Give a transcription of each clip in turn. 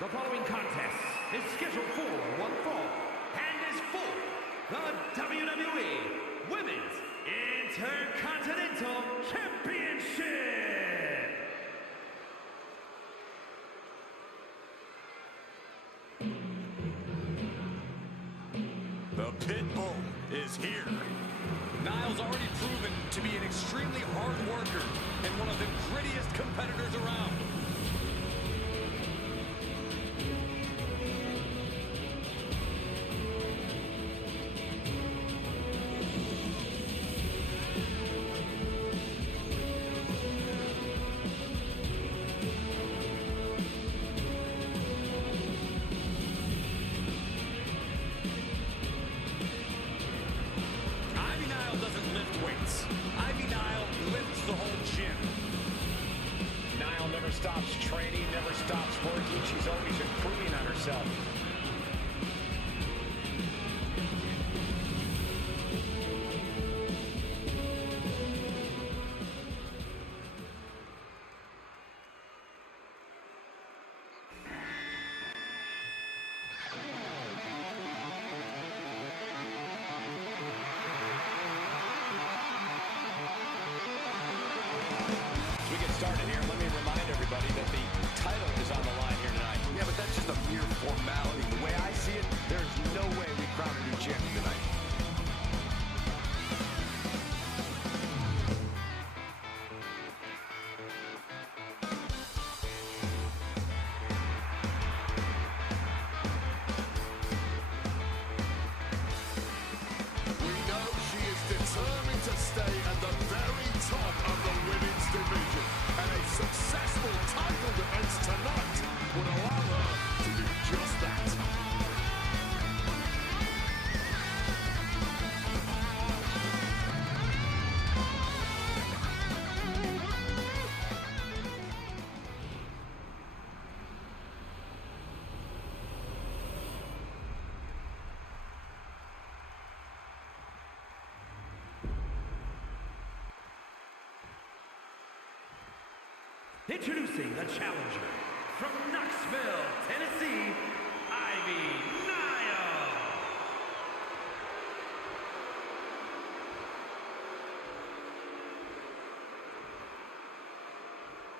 The following contest is scheduled for one fall and is for the WWE Women's Intercontinental Championship. The Pitbull is here. Nile's already proven to be an extremely hard worker and one of the grittiest competitors around. Ivy Nile lifts the whole gym. Nile never stops training, never stops working. She's always improving on herself. Started here. Let me remind everybody that the title is on the line here tonight. Yeah, but that's just a mere formality. The way I see it, there's no way we crown a new champion tonight. We know she is determined to stay at the very top of the women's division. And a successful title defense tonight would allow her to do just that. Introducing the challenger from Knoxville, Tennessee, Ivy Nile.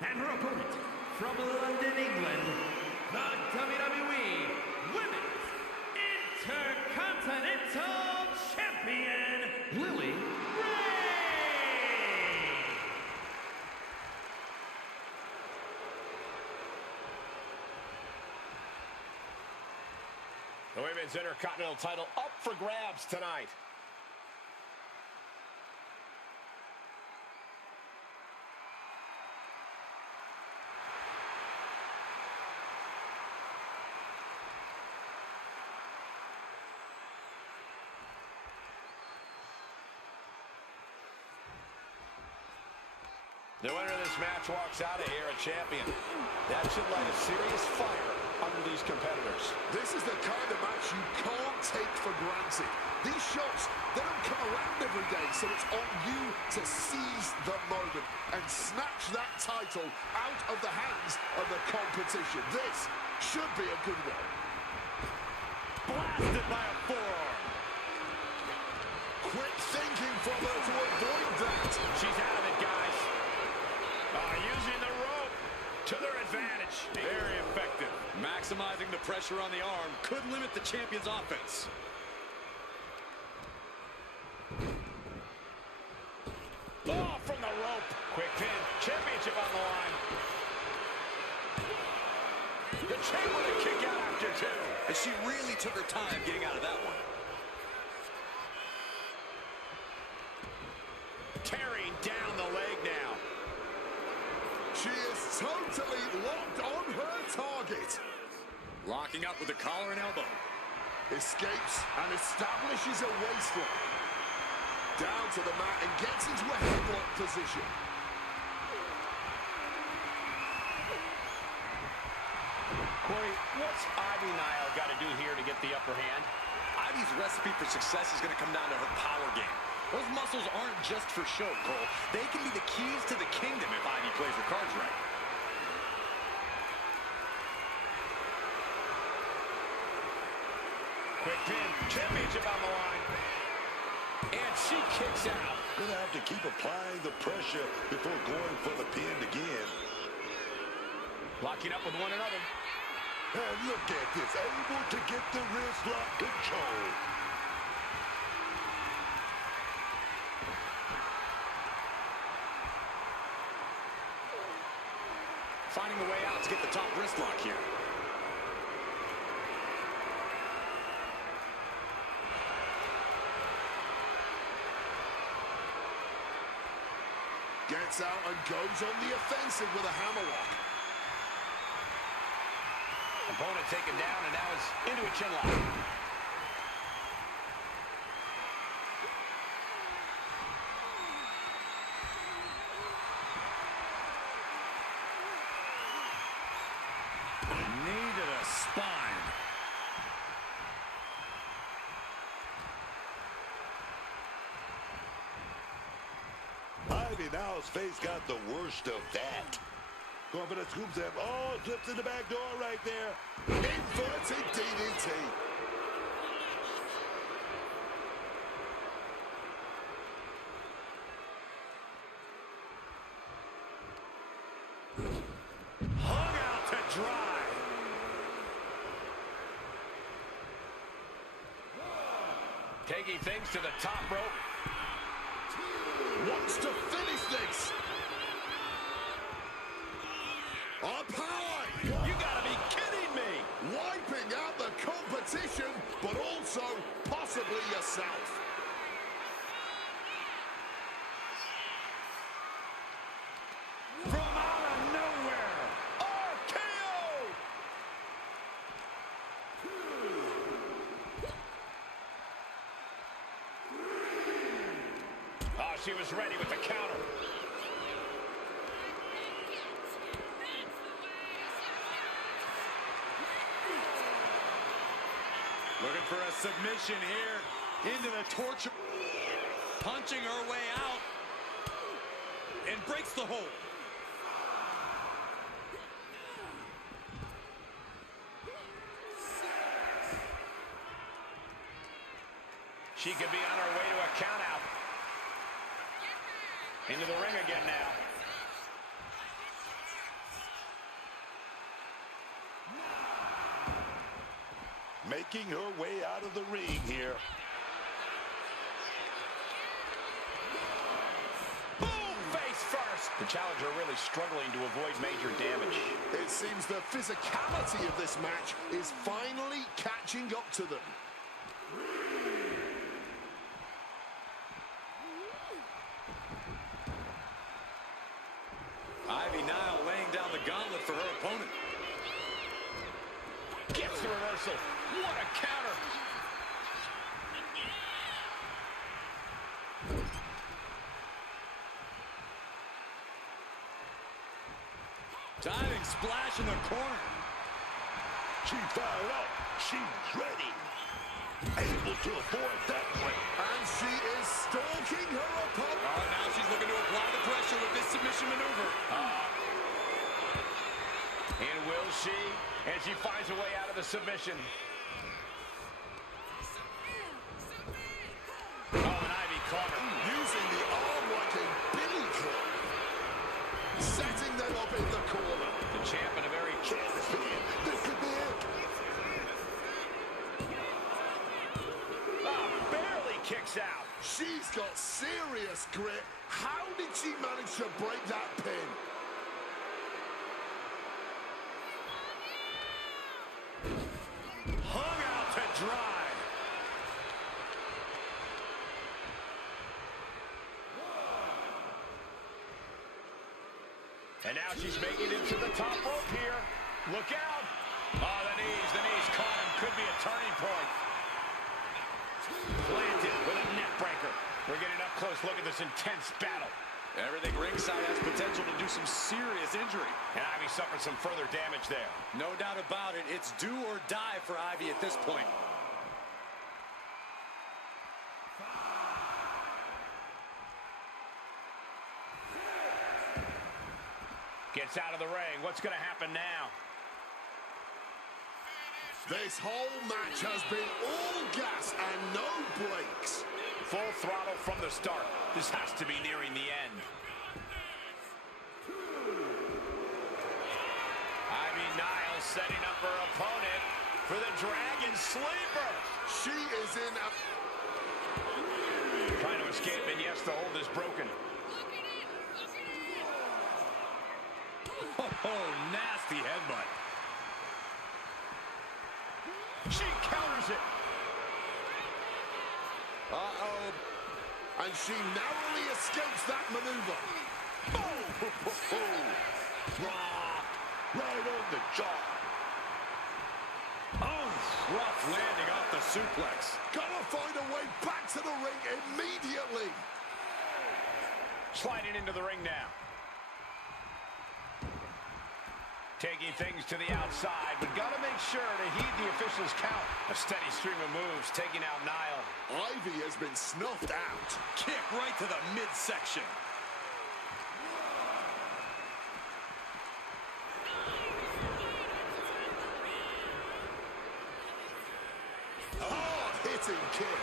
And her opponent from London, England, the WWE Women's Intercontinental Champion, Lizzy Rain. The Women's Intercontinental title up for grabs tonight. The winner of this match walks out of here a champion. That should light a serious fire under these competitors. This is the kind of match you can't take for granted. These shots, they don't come around every day, so it's on you to seize the moment and snatch that title out of the hands of the competition. This should be a good one. Blasted by a forearm. Quick thinking from her to avoid that. She's out of it, guys. Using the rope to their advantage. Very effective. Maximizing the pressure on the arm could limit the champion's offense. Oh, from the rope. Quick pin. Championship on the line. The champ with a kick out after two. And she really took her time getting out of that one. Tearing down the leg now. She is totally locked on her target. Locking up with the collar and elbow. Escapes and establishes a waistlock. Down to the mat and gets into a headlock position. Corey, what's Ivy Nile got to do here to get the upper hand? Ivy's recipe for success is going to come down to her power game. Those muscles aren't just for show, Cole. They can be the keys to the kingdom if Ivy plays her cards right. quick pin. Championship on the line. And she kicks out. Gonna have to keep applying the pressure before going for the pin again. Locking up with one another. And look at this, able to get the wrist lock control. Finding a way out to get the top wrist lock here. Gets out and goes on the offensive with a hammerlock. Opponent taken down and now is into a chin lock. Knee to the spine. Ivy Nile's face got the worst of that. Going for the scoop step. Oh, slips in the back door right there. Inverted DDT. Hung out to dry. Taking things to the top rope. Wants to finish this. Up high. You gotta be kidding me. Wiping out the competition, but also possibly yourself. From out of nowhere. RKO. Oh, she was ready with the counter. Looking for a submission here into the torture. Punching her way out. And breaks the hold. She could be on her way to a count out. Into the ring again now. Making her way out of the ring here. Boom! Face first. The challenger really struggling to avoid major damage. It seems the physicality of this match is finally catching up to them. Ivy Nile laying down the gauntlet for her opponent. Gets the reversal. What a counter. Diving splash in the corner. She fired up. She's ready. Able to avoid that one. And she is stalking her opponent. Oh, now she's looking to apply the pressure with this submission maneuver. And will she? And she finds a way out of the submission. Oh, and Ivy caught her. Using the arm like a billy club. Setting them up in the corner. The champ in a very This could be it. barely kicks out. She's got serious grit. How did she manage to break that pin? Hung out to dry. And now she's making it to the top rope here. Look out. Oh, the knees caught him. Could be a turning point. Planted with a neck breaker. We're getting up close. Look at this intense battle. Everything ringside has potential to do some serious injury. And Ivy suffered some further damage there. No doubt about it. It's do or die for Ivy at this point. Gets out of the ring. What's going to happen now? This whole match has been all gas and no brakes. Full throttle from the start. This has to be nearing the end. Ivy Nile setting up her opponent for the Dragon Sleeper. She is in a... Trying to escape, and yes, the hold is broken. Oh, nasty headbutt. She counters it. Uh-oh. And she narrowly escapes that maneuver. Right on the jaw. Oh, rough landing off the suplex. Gotta find a way back to the ring immediately. Sliding into the ring now. Taking things to the outside, but gotta make sure to heed the official's count. A steady stream of moves taking out Nile. Ivy has been snuffed out. Kick right to the midsection. Hard-hitting kick.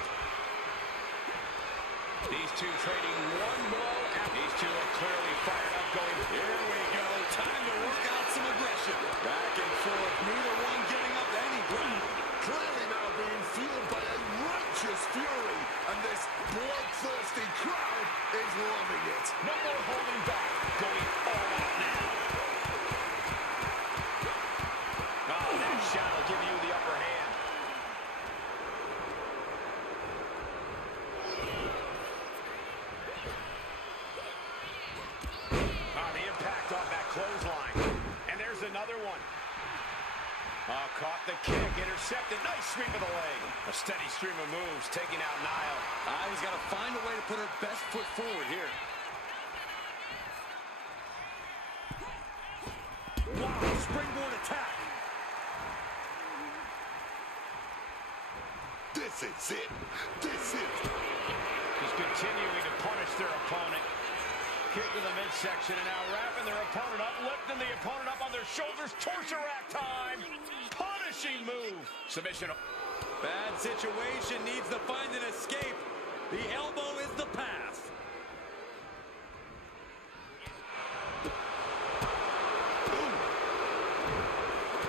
These two trading one blow. These two are clearly fired up going. Here we go. Time to work out some aggression. Back and forth. Neither one getting up any ground. Clearly now being fueled by a righteous fury. And this bloodthirsty crowd is loving it. No more holding back. Going all out now. Oh, that shot will give you the upper hand. The impact on that clothesline. And there's another one. Caught the kick, intercepted. Nice sweep of the leg. A steady stream of moves taking out Nile. Ivy's got to find a way to put her best foot forward here. Wow, springboard attack. This is it. This is Just continuing to punish their opponent. Kick to the midsection, and now wrapping their opponent up, lifting the opponent up on their shoulders. Torture rack time. Punishing move. Submission. Bad situation, needs to find an escape. The elbow is the path.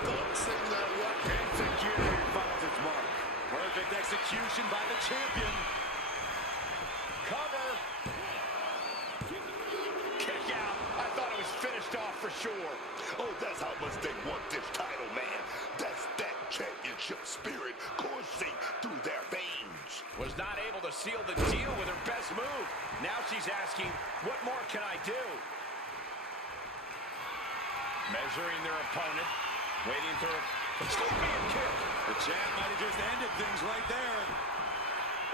Boxing their weapon. Insecurity finds its mark. Perfect execution by the champion. Cover. Kick out. I thought it was finished off for sure. Oh, that's how much they want this title, man. That's that championship spirit coursing through their veins. Was not able to seal the deal with her best move. Now she's asking, what more can I do? Measuring their opponent. Waiting for a scorpion kick. The champ might have just ended things right there.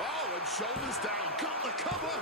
Oh, and shoulders down. Got the cover.